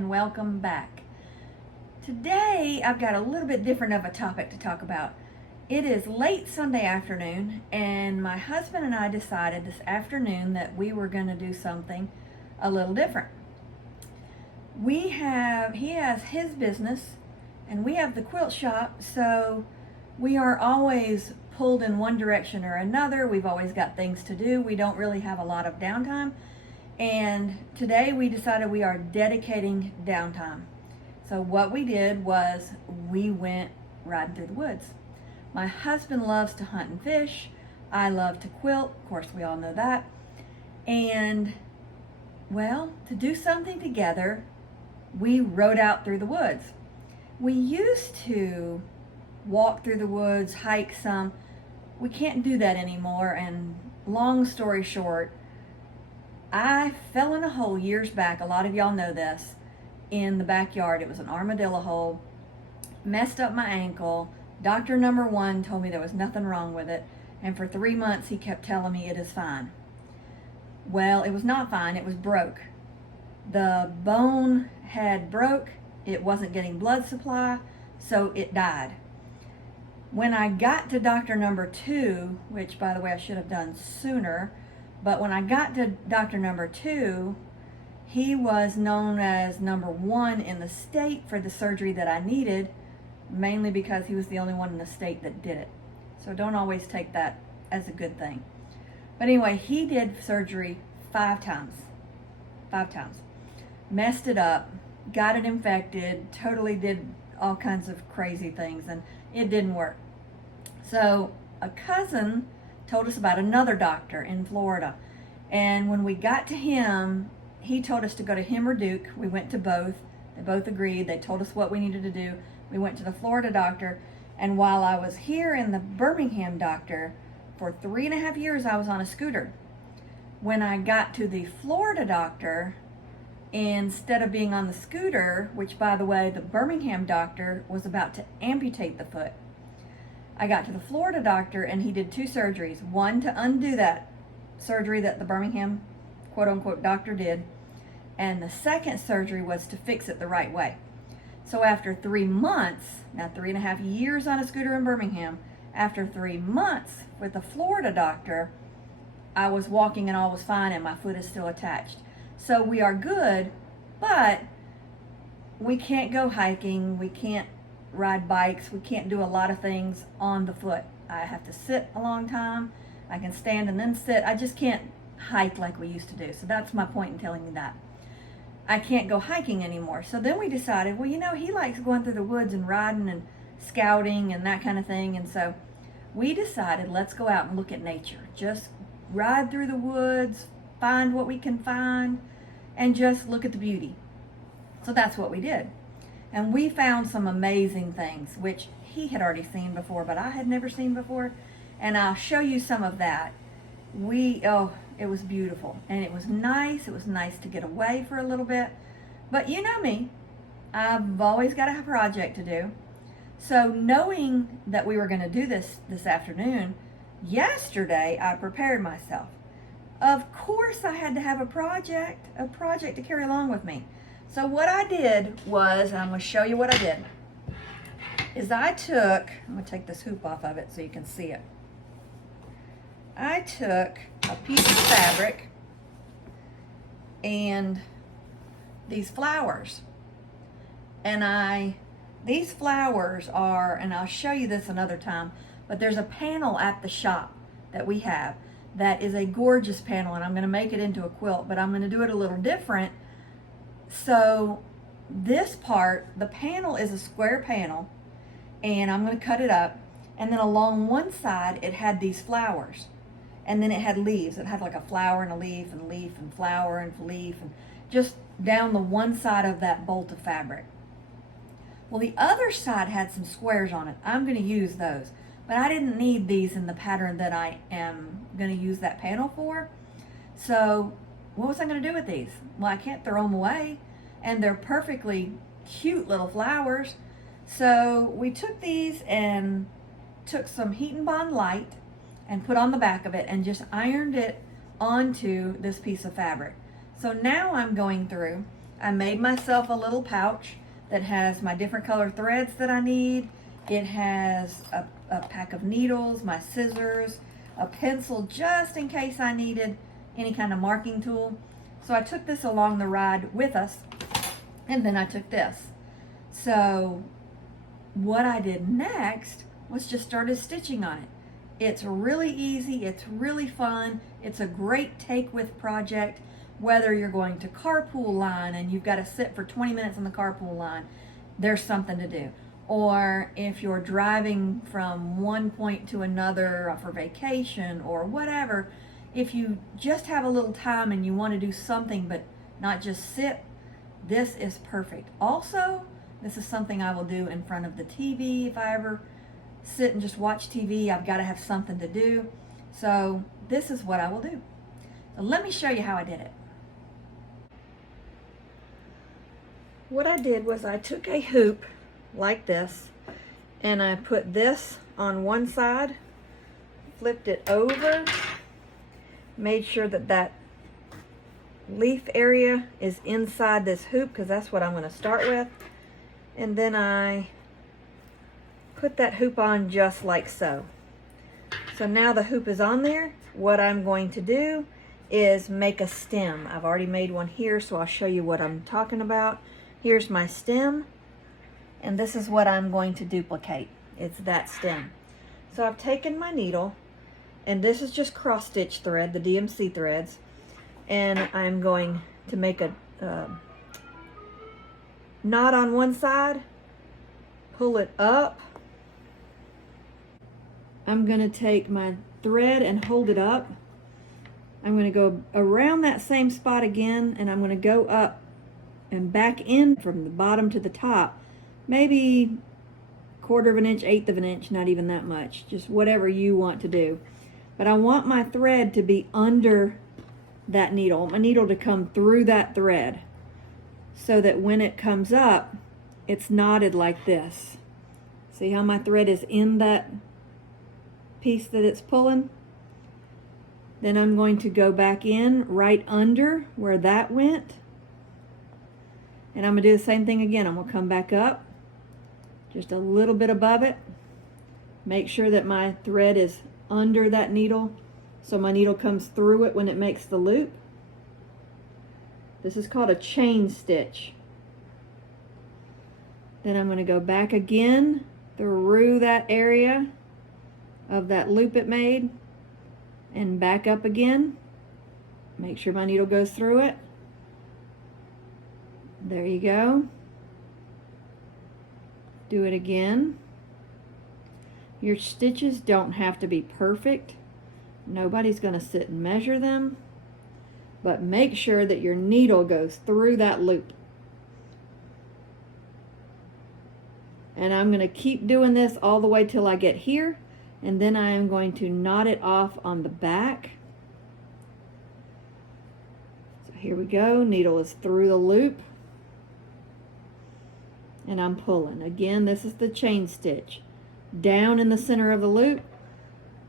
and welcome back. Today I've got a little bit different of a topic to talk about. It is late Sunday afternoon and my husband and I decided this afternoon that we were going to do something a little different. He has his business and we have the quilt shop, so we are always pulled in one direction or another. We've always got things to do. We don't really have a lot of downtime. And today we decided we are dedicating downtime. So what we did was we went riding through the woods. My husband loves to hunt and fish. I love to quilt. Of course, we all know that. And, well, to do something together, we rode out through the woods. We used to walk through the woods, hike some. We can't do that anymore. And long story short, I fell in a hole years back. A lot of y'all know this. In the backyard, it was an armadillo hole. Messed up my ankle. Doctor number 1 told me there was nothing wrong with it. And for 3 months, he kept telling me it is fine. Well, it was not fine. It was broke. The bone had broke. It wasn't getting blood supply, so it died. When I got to doctor number 2, which by the way I should have done sooner, but when I got to doctor number 2, he was known as number 1 in the state for the surgery that I needed, mainly because he was the only one in the state that did it. So don't always take that as a good thing. But anyway, he did surgery 5 times. 5 times. Messed it up, got it infected, totally did all kinds of crazy things, and it didn't work. So a cousin told us about another doctor in Florida. And when we got to him, he told us to go to him or Duke. We went to both. They both agreed. They told us what we needed to do. We went to the Florida doctor. And while I was here in the Birmingham doctor, for 3.5 years, I was on a scooter. When I got to the Florida doctor, instead of being on the scooter, which by the way, the Birmingham doctor was about to amputate the foot, I got to the Florida doctor and he did 2 surgeries. One to undo that surgery that the Birmingham quote unquote doctor did. And the second surgery was to fix it the right way. So after 3 months, now 3.5 years on a scooter in Birmingham, after 3 months with the Florida doctor, I was walking and all was fine and my foot is still attached. So we are good, but we can't go hiking. We can't ride bikes. We can't do a lot of things on the foot. I have to sit a long time. I can stand and then sit. I just can't hike like we used to do. So that's my point in telling you that. I can't go hiking anymore. So then we decided, well, you know, he likes going through the woods and riding and scouting and that kind of thing. And so we decided, let's go out and look at nature. Just ride through the woods, find what we can find, and just look at the beauty. So that's what we did. And we found some amazing things, which he had already seen before, but I had never seen before. And I'll show you some of that. It was beautiful. And it was nice. It was nice to get away for a little bit. But you know me, I've always got a project to do. So knowing that we were going to do this afternoon, yesterday I prepared myself. Of course I had to have a project to carry along with me. So what I did was, and I'm going to show you what I did, is I'm going to take this hoop off of it so you can see it. I took a piece of fabric and these flowers. And these flowers are, and I'll show you this another time, but there's a panel at the shop that we have that is a gorgeous panel, and I'm going to make it into a quilt, but I'm going to do it a little different. So this part, the panel is a square panel, and I'm going to cut it up, and then along one side it had these flowers, and then it had leaves. It had like a flower and a leaf and flower and leaf, and just down the one side of that bolt of fabric. Well, the other side had some squares on it. I'm going to use those, but I didn't need these in the pattern that I am going to use that panel for. So what was I going to do with these? Well, I can't throw them away, and they're perfectly cute little flowers. So we took these and took some Heat and Bond Light and put on the back of it and just ironed it onto this piece of fabric. So now I'm going through, I made myself a little pouch that has my different color threads that I need. It has a pack of needles, my scissors, a pencil just in case I needed any kind of marking tool. So I took this along the ride with us, and then I took this. So what I did next was just started stitching on it. It's really easy, it's really fun, it's a great take with project, whether you're going to carpool line and you've got to sit for 20 minutes on the carpool line, there's something to do. Or if you're driving from one point to another for vacation or whatever, if you just have a little time and you want to do something but not just sit, this is perfect. Also, this is something I will do in front of the TV. If I ever sit and just watch TV, I've got to have something to do. So this is what I will do. So let me show you how I did it. What I did was I took a hoop like this and I put this on one side, flipped it over, made sure that that leaf area is inside this hoop because that's what I'm going to start with, and then I put that hoop on just like so. So now the hoop is on there. What I'm going to do is make a stem. I've already made one here, so I'll show you what I'm talking about. Here's my stem, and this is what I'm going to duplicate. It's that stem. So I've taken my needle, and this is just cross stitch thread, the DMC threads, and I'm going to make a knot on one side, pull it up. I'm going to take my thread and hold it up. I'm going to go around that same spot again, and I'm going to go up and back in from the bottom to the top, maybe 1/4 of an inch, 1/8 of an inch, not even that much, just whatever you want to do. But I want my thread to be under that needle. I want my needle to come through that thread so that when it comes up, it's knotted like this. See how my thread is in that piece that it's pulling? Then I'm going to go back in right under where that went. And I'm going to do the same thing again. I'm going to come back up just a little bit above it. Make sure that my thread is under that needle so my needle comes through it when it makes the loop. This is called a chain stitch. Then I'm going to go back again through that area of that loop it made and back up again. Make sure my needle goes through it. There you go. Do it again. Your stitches don't have to be perfect. Nobody's going to sit and measure them, but make sure that your needle goes through that loop. And I'm going to keep doing this all the way till I get here, and then I am going to knot it off on the back. So here we go. Needle is through the loop, and I'm pulling. Again, this is the chain stitch. Down in the center of the loop,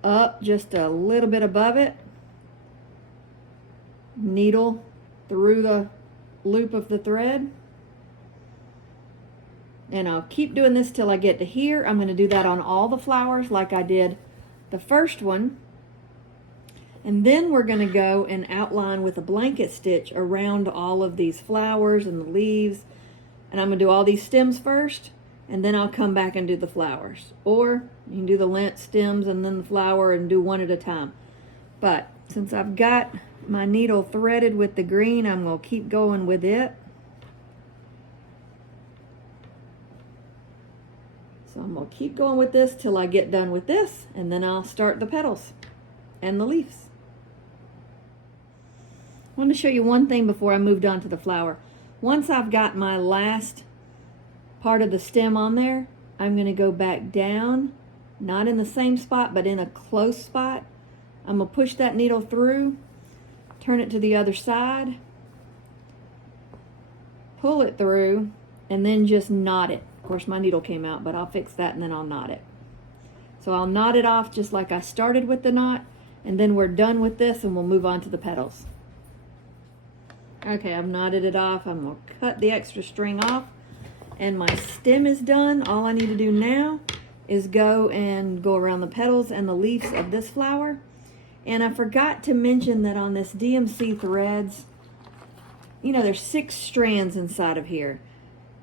up just a little bit above it, needle through the loop of the thread, and I'll keep doing this till I get to here. I'm going to do that on all the flowers like I did the first one, and then we're going to go and outline with a blanket stitch around all of these flowers and the leaves, and I'm going to do all these stems first, and then I'll come back and do the flowers. Or you can do the lent stems and then the flower and do one at a time. But since I've got my needle threaded with the green, I'm going to keep going with it. So I'm going to keep going with this till I get done with this, and then I'll start the petals and the leaves. I want to show you one thing before I moved on to the flower. Once I've got my last part of the stem on there, I'm going to go back down, not in the same spot, but in a close spot. I'm going to push that needle through, turn it to the other side, pull it through, and then just knot it. Of course, my needle came out, but I'll fix that and then I'll knot it. So I'll knot it off just like I started with the knot, and then we're done with this and we'll move on to the petals. Okay, I've knotted it off. I'm gonna cut the extra string off, and my stem is done. All I need to do now is go around the petals and the leaves of this flower. And I forgot to mention that on this DMC threads, you know, there's 6 strands inside of here.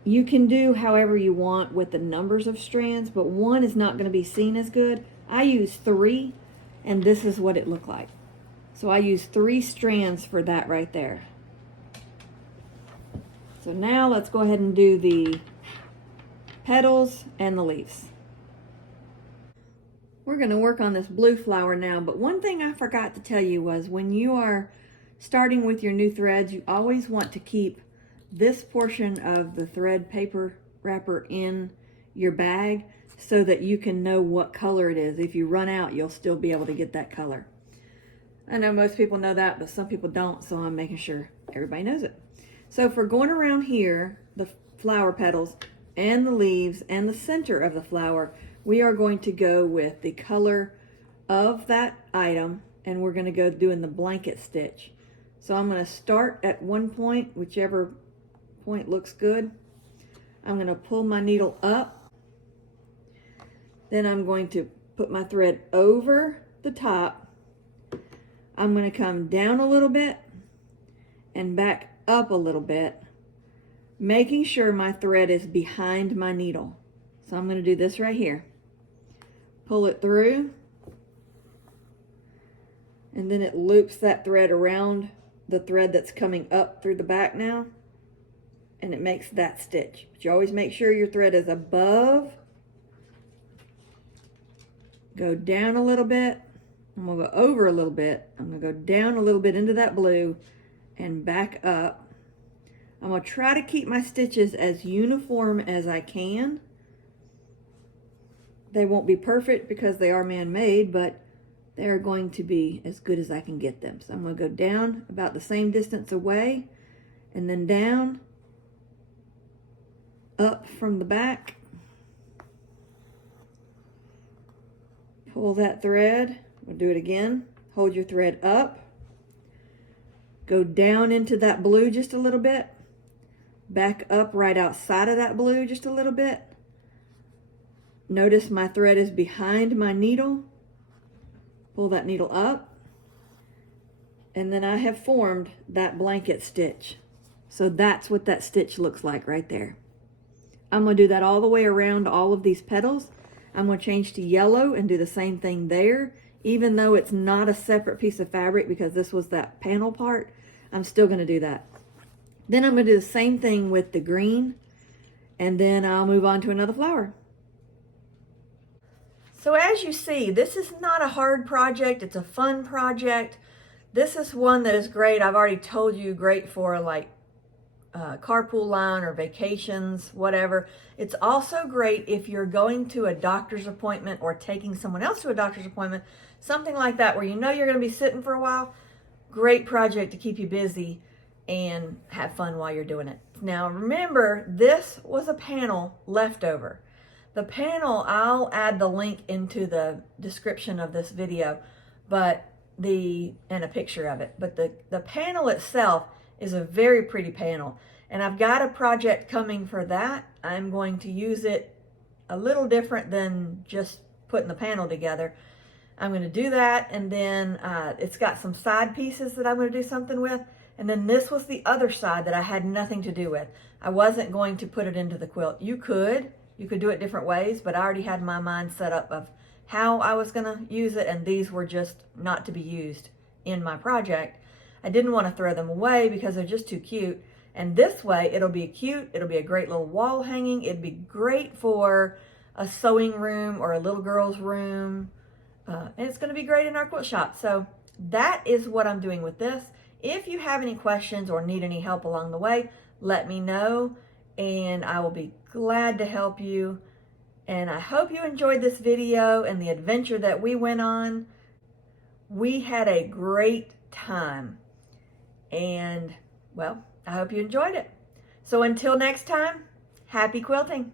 You can do however you want with the numbers of strands, but one is not going to be seen as good. I use 3, and this is what it looked like. So I use 3 strands for that right there. So now let's go ahead and do the petals and the leaves. We're going to work on this blue flower now, but one thing I forgot to tell you was when you are starting with your new threads, you always want to keep this portion of the thread paper wrapper in your bag so that you can know what color it is. If you run out, you'll still be able to get that color. I know most people know that, but some people don't, so I'm making sure everybody knows it. So for going around here, the flower petals and the leaves and the center of the flower, we are going to go with the color of that item, and we're going to go doing the blanket stitch. So I'm going to start at one point, whichever point looks good. I'm going to pull my needle up. Then I'm going to put my thread over the top. I'm going to come down a little bit and back up a little bit, making sure my thread is behind my needle. So I'm going to do this right here. Pull it through, and then it loops that thread around the thread that's coming up through the back now, and it makes that stitch. But you always make sure your thread is above. Go down a little bit. I'm going to go over a little bit. I'm going to go down a little bit into that blue and back up. I'm going to try to keep my stitches as uniform as I can. They won't be perfect because they are man-made, but they're going to be as good as I can get them. So I'm going to go down about the same distance away, and then down, up from the back. Pull that thread. We'll do it again. Hold your thread up. Go down into that blue just a little bit. Back up right outside of that blue just a little bit. Notice my thread is behind my needle. Pull that needle up. And then I have formed that blanket stitch. So that's what that stitch looks like right there. I'm going to do that all the way around all of these petals. I'm going to change to yellow and do the same thing there. Even though it's not a separate piece of fabric because this was that panel part, I'm still going to do that. Then I'm going to do the same thing with the green, and then I'll move on to another flower. So as you see, this is not a hard project. It's a fun project. This is one that is great. I've already told you, great for like carpool line or vacations, whatever. It's also great if you're going to a doctor's appointment or taking someone else to a doctor's appointment, something like that where you know you're going to be sitting for a while. Great project to keep you busy and have fun while you're doing it. Now remember, this was a panel leftover. The panel, I'll add the link into the description of this video, and a picture of it. But the panel itself is a very pretty panel. And I've got a project coming for that. I'm going to use it a little different than just putting the panel together. I'm going to do that, and then it's got some side pieces that I'm going to do something with. And then this was the other side that I had nothing to do with. I wasn't going to put it into the quilt. You could do it different ways, but I already had my mind set up of how I was going to use it, and these were just not to be used in my project. I didn't want to throw them away because they're just too cute. And this way, it'll be cute. It'll be a great little wall hanging. It'd be great for a sewing room or a little girl's room. And it's going to be great in our quilt shop. So that is what I'm doing with this. If you have any questions or need any help along the way, let me know, and I will be glad to help you. And I hope you enjoyed this video and the adventure that we went on. We had a great time, and well, I hope you enjoyed it. So until next time, happy quilting.